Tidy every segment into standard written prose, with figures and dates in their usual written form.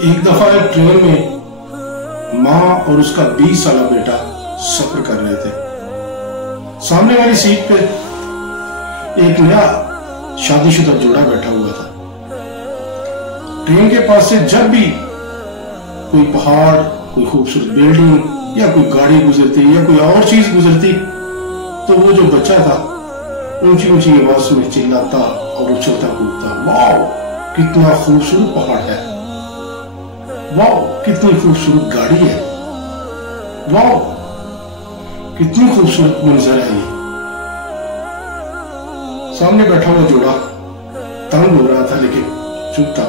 ایک دفعہ ایک ٹرین میں ماں اور اس کا 20 سالہ بیٹا سفر کر رہے تھے۔ سامنے والی سیٹ پہ ایک نیا شادی شدہ جوڑا بیٹھا ہوا تھا۔ ٹرین کے پاس سے جب بھی کوئی پہاڑ، کوئی خوبصورت بلڈنگ یا کوئی گاڑی گزرتی یا کوئی اور چیز گزرتی تو وہ جو بچہ تھا اونچی اونچی آواز میں چلاتا اور اچھلتا کودتا، واو کتنا خوبصورت پہاڑ ہے، واو کتنی خوبصورت گاڑی ہے، واو کتنی خوبصورت منظر ہے یہ۔ سامنے بیٹھا ہوا جوڑا تنگ ہو رہا تھا لیکن چپ تھا۔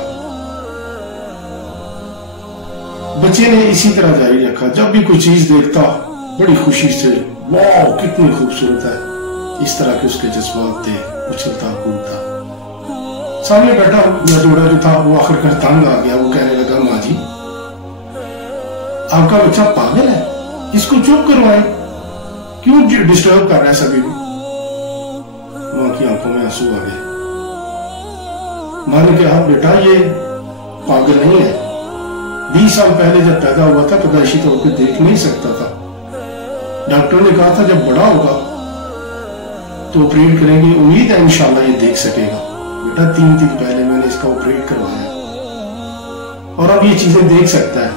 بچے نے اسی طرح جاری رکھا، جب بھی کوئی چیز دیکھتا بڑی خوشی سے واو کتنی خوبصورت ہے، اس طرح کے اس کے جذبات تھے، اچھلتا کودتا۔ سامنے بیٹھا ہوا جوڑا جو تھا وہ آخر کر تنگ آ گیا، وہ کہنے لگا، ماں جی آپ کا بچہ پاگل ہے، اس کو چپ کروائیں، کیوں ڈسٹرب کر رہا ہے سبھی کو۔ ماں کی آنکھوں میں آنسو آ گئے۔ ماں نے کہا، بیٹا یہ پاگل نہیں ہے، 20 سال پہلے جب پیدا ہوا تھا پیدائشی طور پہ دیکھ نہیں سکتا تھا، ڈاکٹر نے کہا تھا جب بڑا ہوگا تو آپریٹ کریں گے، امید ہے انشاءاللہ یہ دیکھ سکے گا۔ بیٹا 3 دن پہلے میں نے اس کا آپریٹ کروایا اور اب یہ چیزیں دیکھ سکتا ہے۔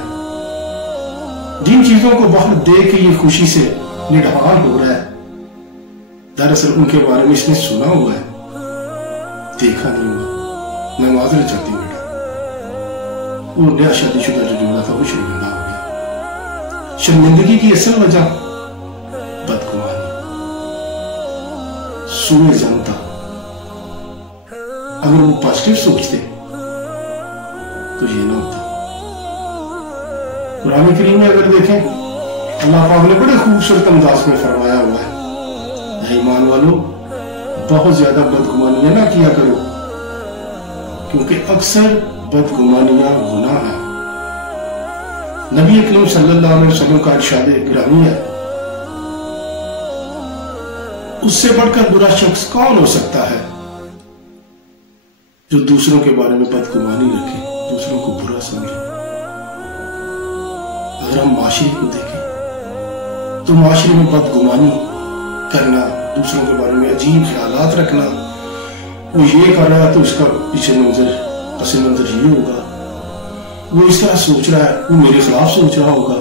جن چیزوں کو باہر دیکھ کے یہ خوشی سے نڈھال ہو رہا ہے، دراصل ان کے بارے میں اس نے سنا ہوا ہے، دیکھا نہیں ہوا۔ میں معذرت چاہتی ہوں بیٹا۔ وہ نیا شادی شدہ جو جوڑا تھا وہ شرمندہ ہو گیا۔ شرمندگی کی اصل وجہ بدگمانی، سوء ظن تھا۔ اگر وہ پازیٹیو سوچتے تو یہ نہ ہوتا۔ قرآن کریم میں اگر دیکھیں اللہ پاک نے بڑے خوبصورت انداز میں فرمایا ہوا ہے، اے ایمان والو بہت زیادہ بدگمانیاں نہ کیا کرو کیونکہ اکثر بدگمانیاں گناہ ہیں۔ نبی اکرم صلی اللہ علیہ وسلم کا ارشاد گرامی ہے، اس سے بڑھ کر برا شخص کون ہو سکتا ہے جو دوسروں کے بارے میں بدگمانی رکھے، دوسروں کو برا سمجھے۔ اگر ہم معاشرے کو دیکھیں تو معاشرے میں بدگمانی کرنا، دوسروں کے بارے میں عجیب خیالات رکھنا، وہ یہ کر رہا ہے تو اس کا پیچھے پس منظر یہ ہوگا، وہ اس طرح سوچ رہا ہے وہ میرے خلاف سوچ رہا ہوگا،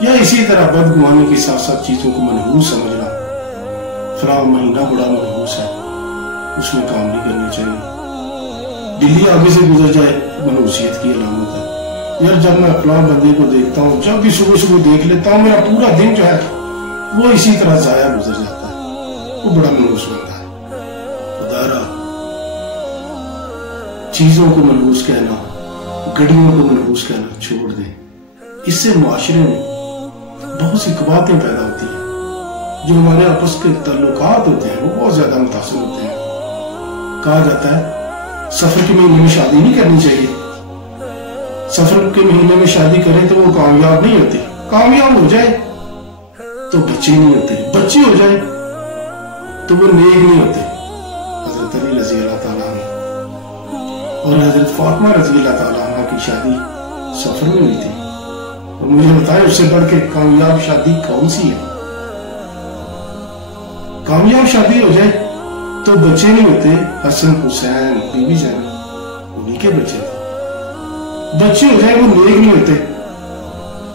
یا اسی طرح بدگمانی کے ساتھ ساتھ چیزوں کو منحوس سمجھنا، فلاں مہینہ بڑا منحوس ہے اس میں کام نہیں کرنی چاہیے، بلی آگے سے گزر جائے منحوسیت کی علامت ہے۔ یار جب میں فلاں بندے کو دیکھتا ہوں، جب بھی صبح صبح دیکھ لیتا ہوں، میرا پورا دن جو ہے وہ اسی طرح ضائع گزر جاتا ہے، وہ بڑا منحوس بنتا ہے۔ خدا را چیزوں کو منحوس کہنا، گھڑیوں کو منحوس کہنا چھوڑ دیں، اس سے معاشرے میں بہت سی قباحتیں پیدا ہوتی ہیں، جو ہمارے آپس کے تعلقات ہوتے ہیں وہ بہت زیادہ متاثر ہوتے ہیں۔ کہا جاتا ہے سفر کے مہینے میں شادی نہیں کرنی چاہیے، سفر کے مہینے میں شادی کریں تو وہ کامیاب نہیں ہوتی، کامیاب ہو جائے تو بچے نہیں ہوتے، بچے ہو جائے تو وہ نیک نہیں ہوتے۔ حضرت علی رضی اللہ تعالیٰ عنہ اور حضرت فاطمہ رضی اللہ تعالیٰ عنہ کی شادی سفر میں ہوئی تھی، اور مجھے بتائیں اس سے بڑھ کے کامیاب شادی کون سی ہے؟ کامیاب شادی ہو جائے تو بچے نہیں ہوتے، حسن حسین بی بی زینب انہی کے بچے تھے، بچے ہو جائے وہ نیک نہیں ہوتے۔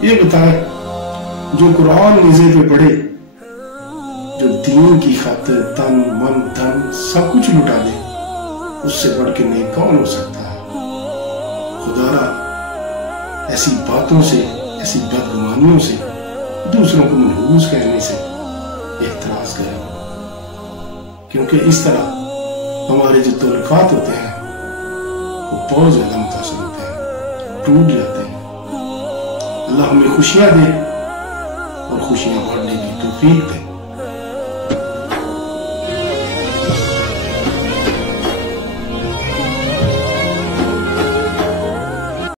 یہ بتائیں جو قرآن نیزے پہ پڑھے، جو دین کی خاطر تن من دھن سب کچھ لٹا دے، اس سے بڑھ کے نیک کون ہو سکتا ہے؟ خدا را ایسی باتوں سے، ایسی بدگمانیوں سے، دوسروں کو منحوس کہنے سے احتراز کریں، کیونکہ اس طرح ہمارے جو تعلقات ہوتے ہیں وہ بہت زیادہ متاثر ہوتے ہیں، ٹوٹ جاتے ہیں۔ اللہ ہمیں خوشیاں دے اور خوشیاں بانٹنے کی توفیق دے۔